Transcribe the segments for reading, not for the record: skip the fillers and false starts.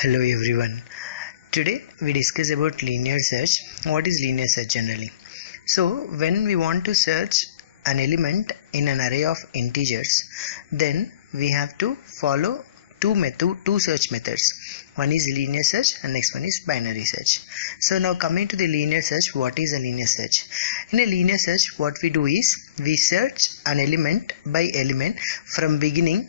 Hello everyone. Today we discuss about linear search. What is linear search generally? So when we want to search an element in an array of integers, then we have to follow two search methods. One is linear search and next one is binary search. So now coming to the linear search, what is a linear search? In a linear search, what we do is we search an element by element from beginning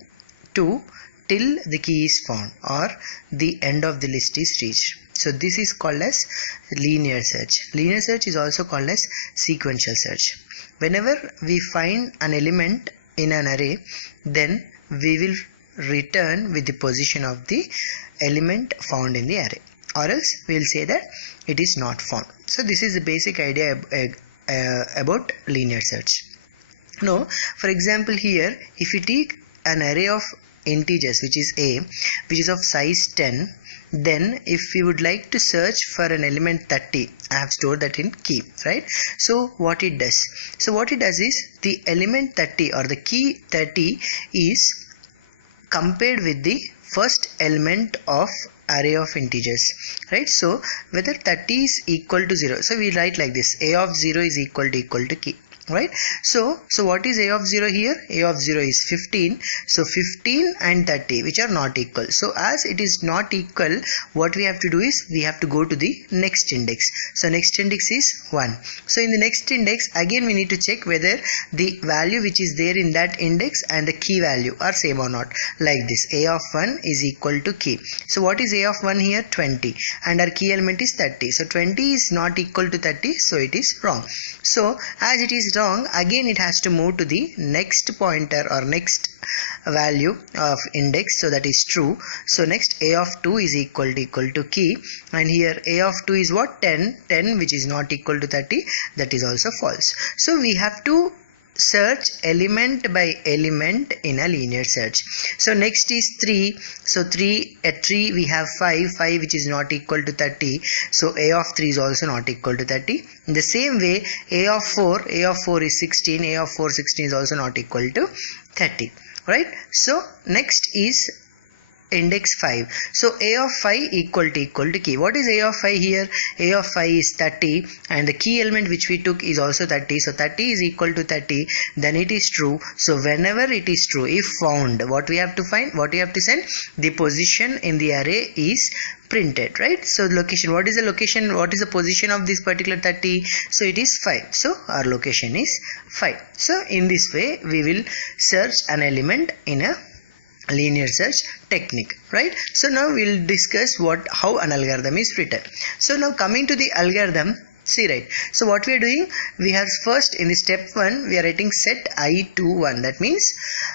to till the key is found or the end of the list is reached. So this is called as linear search. Linear search is also called as sequential search. Whenever we find an element in an array, then we will return with the position of the element found in the array, or else we will say that it is not found. So this is the basic idea about linear search. Now for example, here if we take an array of integers which is a, which is of size 10, then if we would like to search for an element 30, I have stored that in key, right? So what it does is the element 30 or the key 30 is compared with the first element of array of integers, right? So whether 30 is equal to 0, so we write like this: a of 0 is equal to key, right? So what is a of 0 here? A of 0 is 15. So 15 and 30 which are not equal. So as it is not equal, what we have to do is we have to go to the next index. So next index is 1. So in the next index again we need to check whether the value which is there in that index and the key value are same or not. Like this: a of 1 is equal to key. So what is a of 1 here? 20, and our key element is 30. So 20 is not equal to 30, so it is wrong. So as it is wrong, again it has to move to the next pointer or next value of index, so that is true. So next a of 2 is equal to key, and here a of 2 is what? 10, which is not equal to 30, that is also false. So we have to search element by element in a linear search. So next is 3. So 3 at 3 we have 5 which is not equal to 30, so a of 3 is also not equal to 30. In the same way, a of 4 is 16, a of 16 is also not equal to 30, right? So next is index 5. So a of 5 equal to key. What is a of 5 here? A of 5 is 30, and the key element which we took is also 30. So 30 is equal to 30, then it is true. So whenever it is true, if found, what we have to find, what we have to send, the position in the array is printed, right? So location, what is the location, what is the position of this particular 30? So it is 5. So our location is 5. So in this way we will search an element in a linear search technique, right? So now we'll discuss how an algorithm is written. So now coming to the algorithm, see, right? So what we are doing, we have first in the step 1 we are writing set I to 1. That means,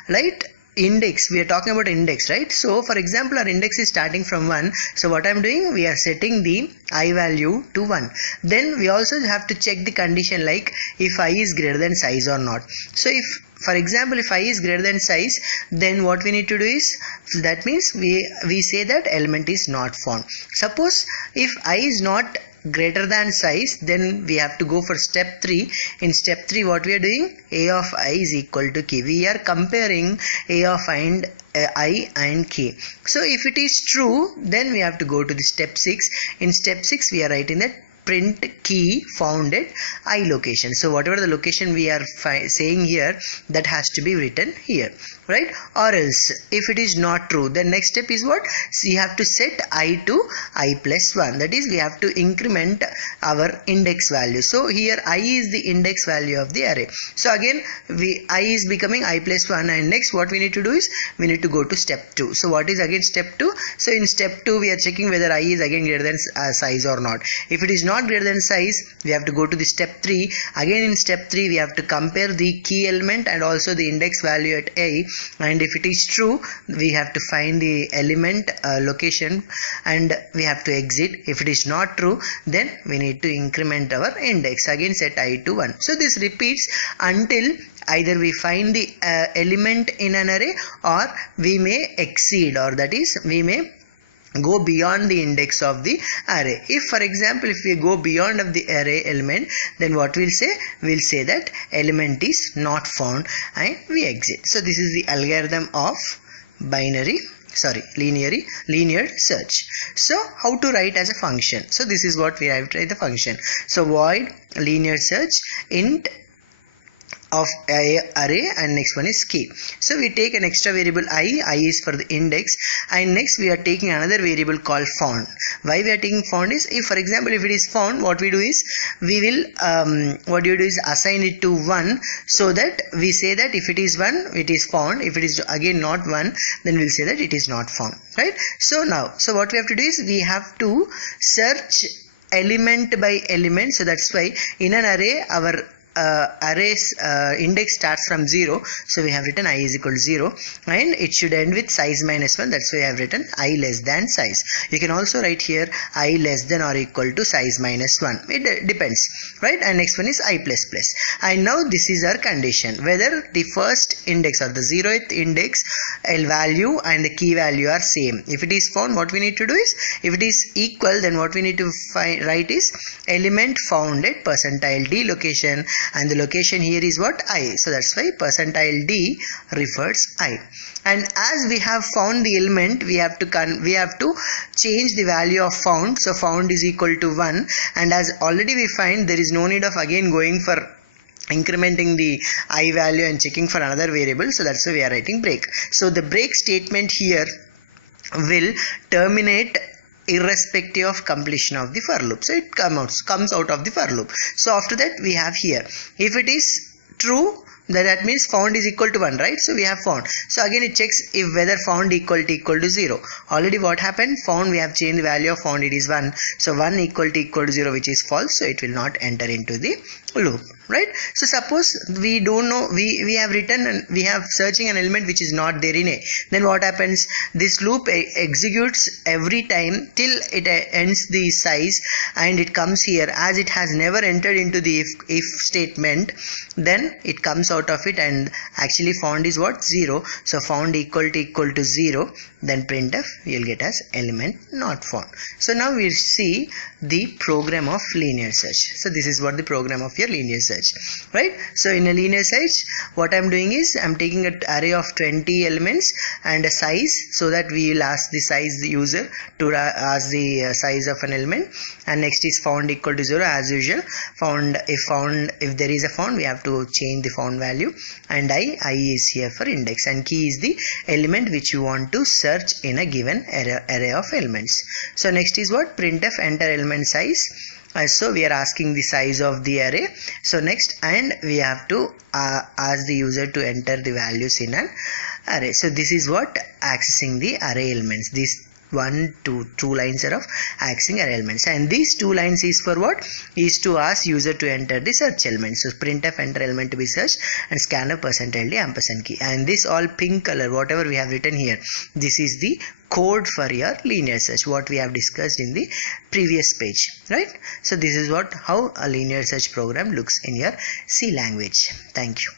right, index, we are talking about index, right? So for example, our index is starting from 1. So what I'm doing, we are setting the I value to 1. Then we also have to check the condition, like if I is greater than size or not. So if, for example, if I is greater than size, then what we need to do is, that means we say that element is not found. Suppose if I is not greater than size, then we have to go for step 3. In step 3 what we are doing, a of I is equal to key. We are comparing a of I and key. So if it is true, then we have to go to the step 6. In step 6 we are writing that print key found at I location. So whatever the location we are saying here, that has to be written here, right? Or else if it is not true, then next step is what? So you have to set I to I plus 1. That is, we have to increment our index value. So here I is the index value of the array. So again I is becoming I plus 1, and next what we need to do is we need to go to step 2. So what is again step 2? So in step 2 we are checking whether I is again greater than size or not. If it is not greater than size, we have to go to the step 3. Again in step 3 we have to compare the key element and also the index value at A, and if it is true, we have to find the element location and we have to exit. If it is not true, then we need to increment our index, again set I to 1. So this repeats until either we find the element in an array, or we may exceed, or that is we may go beyond the index of the array. If for example, if we go beyond of the array element, then what we'll say? We'll say that element is not found and we exit. So this is the algorithm of binary linear search. So how to write as a function? So this is what we have to write the function. So void linear search int of array, and next one is key. So we take an extra variable I is for the index, and next we are taking another variable called found. Why we are taking found is, if for example if it is found, what we do is we will assign it to 1, so that we say that if it is 1 it is found, if it is again not 1 then we'll say that it is not found, right? So what we have to do is we have to search element by element. So that's why in an array our array's index starts from 0, so we have written I is equal to 0, and it should end with size minus 1. That's why I have written I less than size. You can also write here I less than or equal to size minus 1. It depends, right? And next one is I plus plus. And now this is our condition, whether the first index or the 0th index value and the key value are same. If it is found, what we need to do is, if it is equal, then what we need to write is element found at percentile D location, and the location here is what? I. So that's why percentile D refers I. And as we have found the element, we have to change the value of found. So found is equal to 1, and as already we find, there is no need of again going for incrementing the I value and checking for another variable. So that's why we are writing break. So the break statement here will terminate irrespective of completion of the for loop. So it comes out of the for loop. So after that we have here, if it is true, that means found is equal to 1, right? So we have found. So again it checks if whether found equal to 0. Already what happened? Found, we have changed the value of found, it is 1. So 1 equal to 0, which is false, so it will not enter into the loop, right? So suppose we don't know, we have written and we have searching an element which is not there in A. Then what happens? This loop executes every time till it ends the size, and it comes here. As it has never entered into the if statement, then it comes out of it, and actually found is what? 0. So found equal to 0, then printf you'll get as element not found. So now we'll see the program of linear search. So this is what the program of your linear search, right? So in a linear search, what I'm doing is I'm taking an array of 20 elements and a size, so that we will ask the size the user to ask the size of an element, and next is found equal to 0 as usual. If there is a found, we have to change the found value, and I is here for index, and key is the element which you want to search in a given array of elements. So next is what? Printf enter element size. So we are asking the size of the array. So next, and we have to ask the user to enter the values in an array. So this is what? Accessing the array elements. These 2 lines are of accessing array elements, and these 2 lines is for what? Is to ask user to enter the search element. So printf enter element to be searched, and scanf percentile D ampersand key, and this all pink color whatever we have written here, this is the code for your linear search, what we have discussed in the previous page, right? So this is how a linear search program looks in your C language. Thank you.